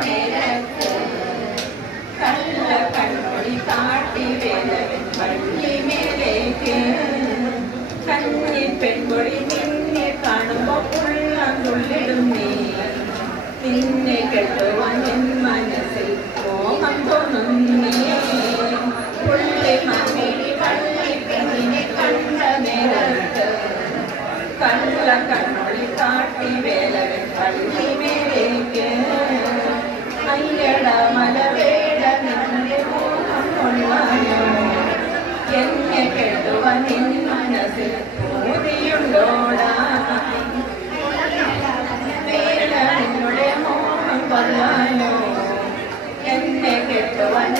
നേരത്ത് കള്ള കണ്ണൊളി കാട്ടി വേലവൻ വള്ളി മേലേക്ക് കന്നി പെൺകൊടി നിന്നെ കാണുമ്പോ ഉള്ളം തുള്ളിടും നീ നിന്നെ കെട്ടുവാൻ എൻ മനസ്സിൽ മോഹം തോന്നുന്നേ പുള്ളി മമ്മിടി വള്ളി പെണ്ണിനെ കണ്ട നേരത്ത് കള്ള കണ്ണൊളി കാട്ടി വേലവൻ വള്ളി മേലേക്ക് അയ്യട മലവേട നിന്റെ മോഹം കൊള്ളാനോ എന്നെ കെട്ടുവാൻ എൻ മനസ്സിൽ മോതിയുണ്ടോടാ വേല നിന്നുടെ മോഹം കൊള്ളാനോ എന്നെ കെട്ടുവാൻ